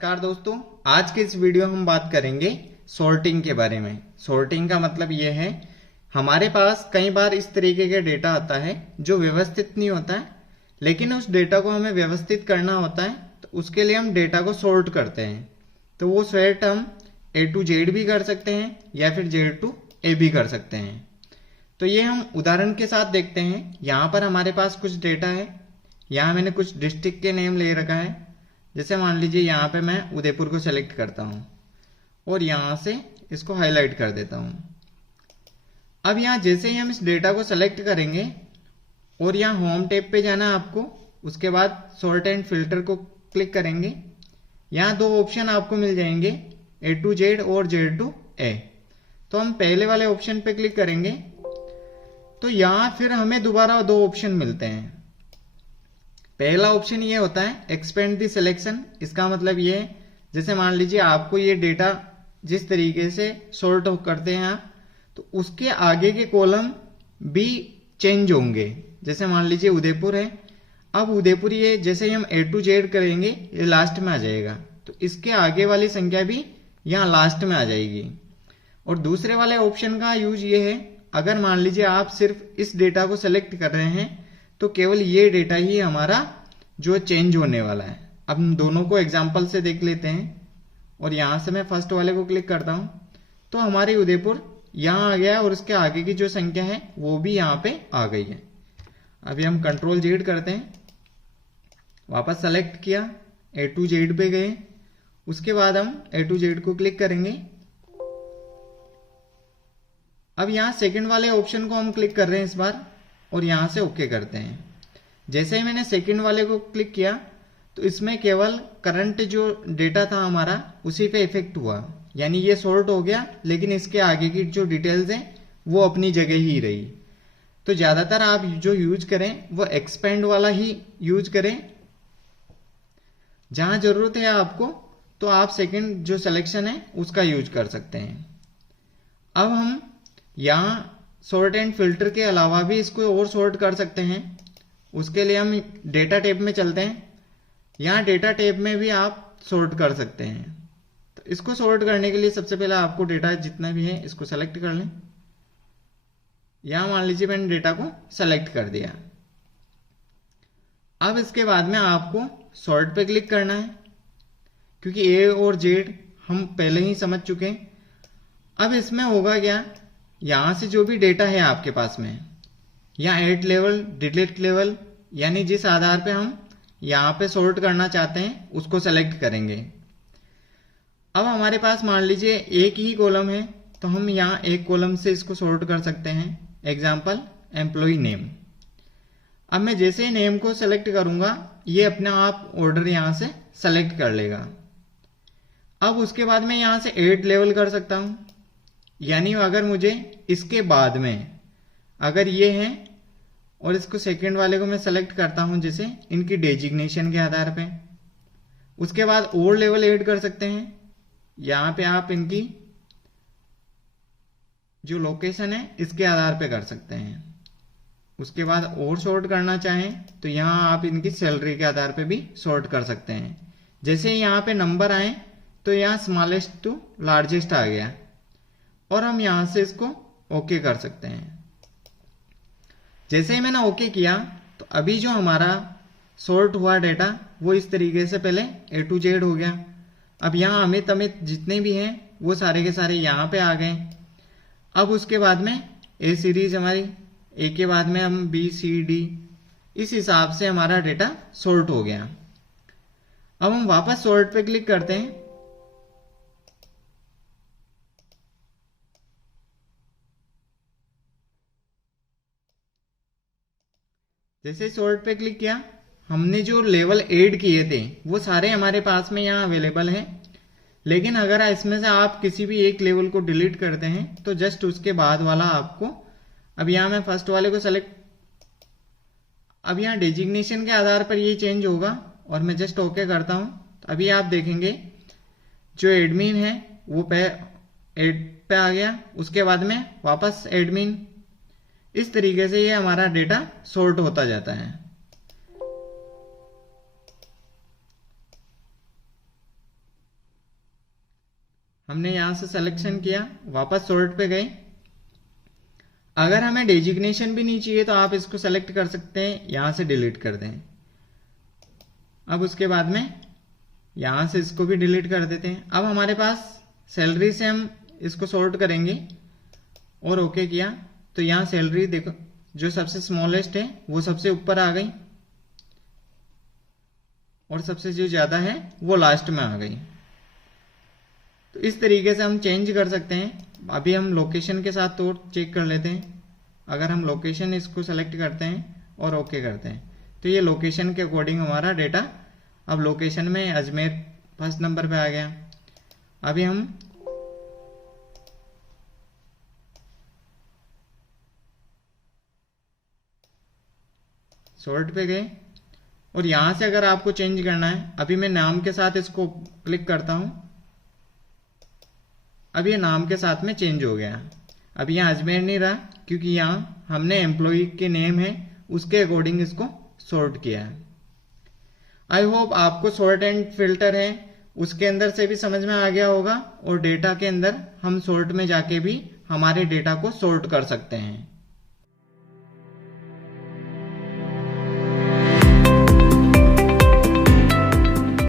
नमस्कार दोस्तों, आज के इस वीडियो हम बात करेंगे सॉर्टिंग के बारे में। सॉर्टिंग का मतलब ये है, हमारे पास कई बार इस तरीके का डेटा आता है जो व्यवस्थित नहीं होता है, लेकिन उस डेटा को हमें व्यवस्थित करना होता है, तो उसके लिए हम डेटा को सॉर्ट करते हैं। तो वो सॉर्ट हम A to Z भी कर सकते हैं या फिर Z to A भी कर सकते हैं। तो ये हम उदाहरण के साथ देखते हैं। यहाँ पर हमारे पास कुछ डेटा है, यहाँ मैंने कुछ डिस्ट्रिक्ट के नेम ले रखा है। जैसे मान लीजिए यहाँ पे मैं उदयपुर को सेलेक्ट करता हूँ और यहाँ से इसको हाईलाइट कर देता हूँ। अब यहाँ जैसे ही हम इस डेटा को सेलेक्ट करेंगे और यहाँ होम टैब पे जाना है आपको, उसके बाद सॉर्ट एंड फिल्टर को क्लिक करेंगे। यहाँ दो ऑप्शन आपको मिल जाएंगे, A to Z और Z to A। तो हम पहले वाले ऑप्शन पे क्लिक करेंगे तो यहाँ फिर हमें दोबारा दो ऑप्शन मिलते हैं। पहला ऑप्शन ये होता है एक्सपेंड द सिलेक्शन। इसका मतलब ये है, जैसे मान लीजिए आपको ये डेटा जिस तरीके से सॉर्ट करते हैं आप, तो उसके आगे के कॉलम भी चेंज होंगे। जैसे मान लीजिए उदयपुर है, अब उदयपुर ये जैसे ही हम A to Z करेंगे ये लास्ट में आ जाएगा, तो इसके आगे वाली संख्या भी यहाँ लास्ट में आ जाएगी। और दूसरे वाले ऑप्शन का यूज ये है, अगर मान लीजिए आप सिर्फ इस डेटा को सेलेक्ट कर रहे हैं तो केवल ये डेटा ही हमारा जो चेंज होने वाला है। अब हम दोनों को एग्जांपल से देख लेते हैं और यहाँ से मैं फर्स्ट वाले को क्लिक करता हूँ तो हमारी उदयपुर यहाँ आ गया और उसके आगे की जो संख्या है वो भी यहाँ पे आ गई है। अभी हम कंट्रोल Z करते हैं, वापस सेलेक्ट किया, A to Z पे गए, उसके बाद हम A to Z को क्लिक करेंगे। अब यहाँ सेकंड वाले ऑप्शन को हम क्लिक कर रहे हैं इस बार और यहाँ से ओके करते हैं। जैसे ही मैंने सेकंड वाले को क्लिक किया तो इसमें केवल करंट जो डेटा था हमारा उसी पे इफेक्ट हुआ, यानी ये सॉर्ट हो गया, लेकिन इसके आगे की जो डिटेल्स हैं वो अपनी जगह ही रही। तो ज्यादातर आप जो यूज करें वो एक्सपेंड वाला ही यूज करें। जहां जरूरत है आपको तो आप सेकंड जो सिलेक्शन है उसका यूज कर सकते हैं। अब हम यहाँ सॉर्ट एंड फिल्टर के अलावा भी इसको और सॉर्ट कर सकते हैं। उसके लिए हम डेटा टैब में चलते हैं। यहाँ डेटा टैब में भी आप सॉर्ट कर सकते हैं। तो इसको सॉर्ट करने के लिए सबसे पहले आपको डेटा जितना भी है इसको सेलेक्ट कर लें। यहाँ मान लीजिए मैंने डेटा को सेलेक्ट कर दिया। अब इसके बाद में आपको सॉर्ट पे क्लिक करना है, क्योंकि A और Z हम पहले ही समझ चुके हैं। अब इसमें होगा क्या, यहां से जो भी डेटा है आपके पास में, यहाँ एड लेवल, डिलीट लेवल, यानी जिस आधार पे हम यहाँ पे सॉर्ट करना चाहते हैं उसको सेलेक्ट करेंगे। अब हमारे पास मान लीजिए एक ही कॉलम है तो हम यहाँ एक कॉलम से इसको सॉर्ट कर सकते हैं। Example employ name. अब मैं जैसे ही नेम को सेलेक्ट करूंगा ये अपने आप ऑर्डर यहाँ से सेलेक्ट कर लेगा। अब उसके बाद मैं यहाँ से एड लेवल कर सकता हूं, यानी अगर मुझे इसके बाद में अगर ये है और इसको सेकंड वाले को मैं सेलेक्ट करता हूं जैसे इनकी डेजिग्नेशन के आधार पे, उसके बाद और लेवल ऐड कर सकते हैं। यहाँ पे आप इनकी जो लोकेशन है इसके आधार पे कर सकते हैं। उसके बाद और सॉर्ट करना चाहें तो यहाँ आप इनकी सैलरी के आधार पे भी सॉर्ट कर सकते हैं। जैसे यहाँ पे नंबर आए तो यहाँ स्मॉलेस्ट टू लार्जेस्ट आ गया और हम यहां से इसको ओके कर सकते हैं। जैसे ही मैंने ओके किया तो अभी जो हमारा सॉर्ट हुआ डेटा वो इस तरीके से पहले A to Z हो गया। अब यहाँ अमित अमित जितने भी हैं वो सारे के सारे यहाँ पे आ गए। अब उसके बाद में A सीरीज हमारी, A के बाद में हम B C D, इस हिसाब से हमारा डेटा सॉर्ट हो गया। अब हम वापस सॉर्ट पे क्लिक करते हैं। जैसे सॉर्ट पे क्लिक किया, हमने जो लेवल ऐड किए थे वो सारे हमारे पास में यहाँ अवेलेबल है। लेकिन अगर इसमें से आप किसी भी एक लेवल को डिलीट करते हैं तो जस्ट उसके बाद वाला आपको, अब यहाँ मैं फर्स्ट वाले को सेलेक्ट, अब यहाँ डेजिग्नेशन के आधार पर ये चेंज होगा और मैं जस्ट ओके करता हूँ तो अभी आप देखेंगे जो एडमिन है वो एड पे आ गया। उसके बाद में वापस एडमिन, इस तरीके से ये हमारा डेटा सॉर्ट होता जाता है। हमने यहां से सिलेक्शन किया, वापस सॉर्ट पे गए। अगर हमें डेजिग्नेशन भी नहीं चाहिए तो आप इसको सेलेक्ट कर सकते हैं, यहां से डिलीट कर दें। अब उसके बाद में यहां से इसको भी डिलीट कर देते हैं। अब हमारे पास सैलरी से हम इसको सॉर्ट करेंगे और ओके किया तो यहां सैलरी देखो जो सबसे स्मॉलेस्ट है वो सबसे ऊपर आ गई और सबसे जो ज्यादा है वो लास्ट में आ गई। तो इस तरीके से हम चेंज कर सकते हैं। अभी हम लोकेशन के साथ तो चेक कर लेते हैं। अगर हम लोकेशन इसको सेलेक्ट करते हैं और ओके करते हैं तो ये लोकेशन के अकॉर्डिंग हमारा डेटा अब लोकेशन में अजमेर फर्स्ट नंबर पे आ गया। अभी हम सॉर्ट पे गए और यहां से अगर आपको चेंज करना है, अभी मैं नाम के साथ इसको क्लिक करता हूं। अब ये नाम के साथ में चेंज हो गया। अब यहाँ अजमेर नहीं रहा क्योंकि यहाँ हमने एम्प्लॉय के नेम है उसके अकॉर्डिंग इसको सॉर्ट किया है। आई होप आपको सॉर्ट एंड फिल्टर है उसके अंदर से भी समझ में आ गया होगा और डेटा के अंदर हम सॉर्ट में जाके भी हमारे डेटा को सॉर्ट कर सकते हैं।